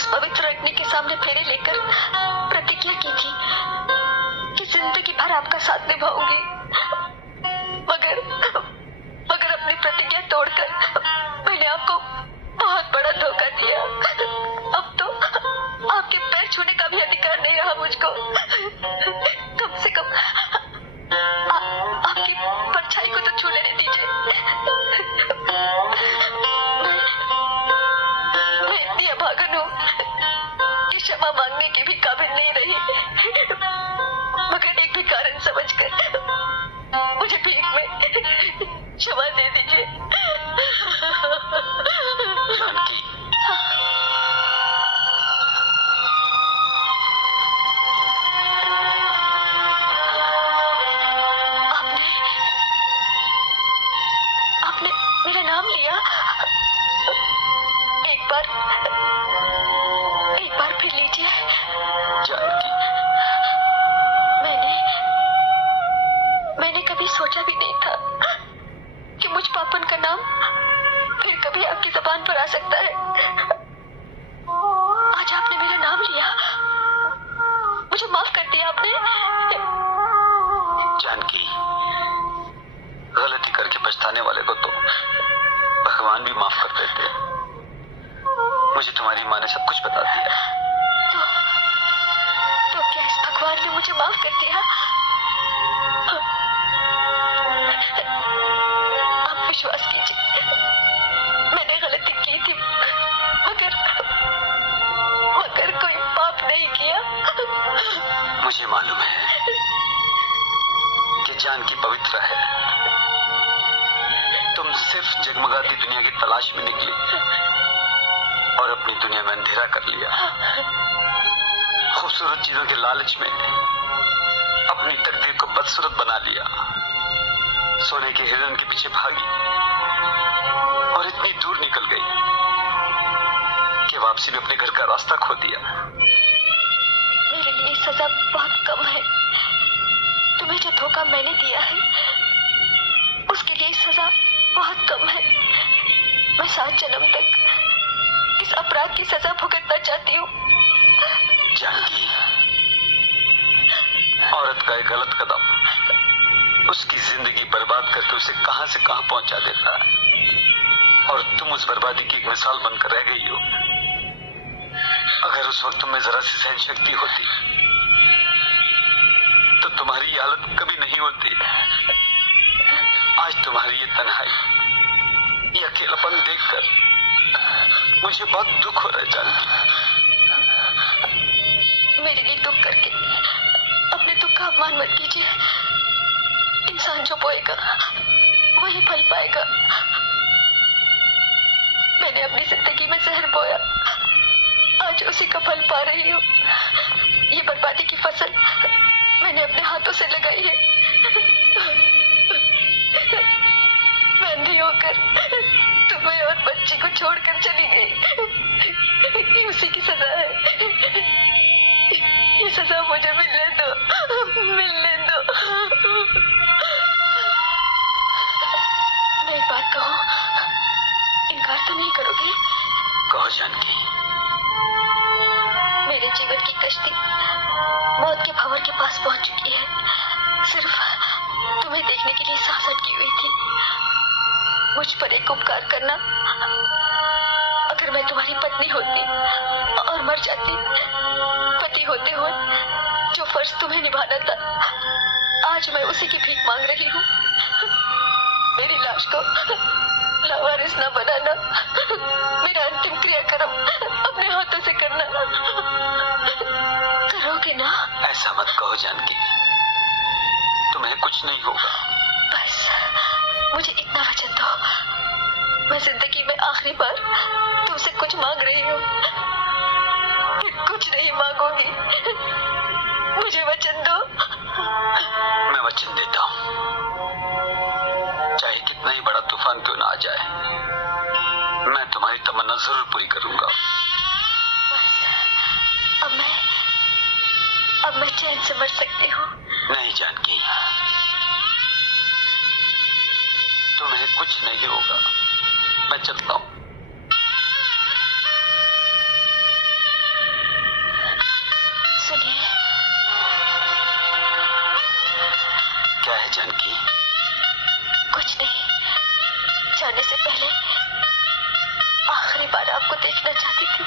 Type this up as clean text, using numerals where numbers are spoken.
उस पवित्र अग्नि के सामने फेरे लेकर प्रतिज्ञा की थी कि जिंदगी भर आपका साथ निभाऊंगी, मगर मगर अपनी प्रतिज्ञा तोड़कर मैंने आपको बहुत बड़ा धोखा दिया। अब तो आपके पैर छूने का भी अधिकार नहीं रहा मुझको। कम से कम आपकी परछाई को तो छू लेने दीजिए। मैं इतनी अभागन हूँ कि क्षमा मांगने की भी काबिल नहीं रही, मगर एक भी कारण समझकर मुझे भीख में क्षमा दे दीजिए। जानकी, आपने मेरा नाम लिया। एक बार फिर लीजिए। जानकी, मैंने कभी सोचा भी नहीं था कि मुझ पापन का नाम फिर कभी आपकी जुबान पर आ सकता है। आज आपने मेरा नाम लिया, मुझे माफ कर दिया आपने। जानकी, गलती करके पछताने वाले को तो भगवान भी माफ कर देते हैं। मुझे तुम्हारी माँ ने सब कुछ बता दिया। तो क्या इस भगवान ने मुझे माफ कर दिया? आप विश्वास कीजिए, मैंने गलती की थी, मगर कोई पाप नहीं किया। मुझे मालूम है कि जानकी पवित्र है। तुम सिर्फ जगमगाती दुनिया की तलाश में निकली और अपनी दुनिया में अंधेरा कर लिया। खूबसूरत चीजों के लालच में अपनी तकदीर को बदसूरत बना लिया। सोने के हिरन के पीछे भागी और इतनी दूर निकल गई कि वापसी में अपने घर का रास्ता खो दिया। मेरे लिए सजा बहुत कम है। तुम्हें जो धोखा मैंने दिया है उसके लिए सजा बहुत कम है। मैं 7 जन्म तक इस अपराध की सजा भुगतना चाहती हूँ। जानकी, औरत का एक गलत कदम उसकी जिंदगी बर्बाद करके उसे कहां से कहां पहुंचा देता है, और तुम उस बर्बादी की एक मिसाल बनकर रह गई हो। अगर उस वक्त तुम्हें जरा सी सहन शक्ति होती तो तुम्हारी ये हालत कभी नहीं होती। आज तुम्हारी ये तन्हाई, ये अकेलापन देखकर मुझे बहुत दुख हो रहा है। जानकी, मेरे लिए दुख करके अपने दुख का अपमान मत कीजिए। इंसान जो बोएगा वही फल पाएगा। मैंने अपनी जिंदगी में जहर बोया, आज उसी का फल पा रही हूँ। ये बर्बादी की फसल मैंने अपने हाथों से लगाई है। मैं अंधी होकर तुम्हें और बच्ची को छोड़कर चली गई। ये उसी की सजा है। ये सजा मुझे मिलने दो, मिलने दो। मैं एक बात कहूँ, इनकार तो नहीं करोगे? कहो जानकी। मेरे जीवन की कश्ती मौत के भंवर के पास पहुंच चुकी है। सिर्फ तुम्हें देखने के लिए सांस अटकी हुई थी। मुझ पर एक उपकार करना। अगर मैं तुम्हारी पत्नी होती और मर जाती, पति होते हुए जो फर्ज तुम्हें निभाना था, आज मैं उसी की भीख मांग रही हूँ। मेरी लाश को लावारिस न बनाना। मेरा अंतिम क्रियाक्रम अपने हाथों से करना। करोगे ना? ऐसा मत कहो जानकी, तुम्हें कुछ नहीं होगा। बस मुझे इतना वचन दो, मैं जिंदगी में आखिरी बार तुमसे कुछ मांग रही हूँ। फिर कुछ नहीं मांगूंगी। मुझे वचन दो। मैं वचन देता हूँ, चाहे कितना ही बड़ा तूफान क्यों ना आ जाए, मैं तुम्हारी तमन्ना जरूर पूरी करूंगा। बस अब मैं चैन से मर सकती हूँ। नहीं जानकी, तुम्हें कुछ नहीं होगा। मैं चलता हूँ। क्या है जानकी? कुछ नहीं, जाने से पहले आखिरी बार आपको देखना चाहती थी।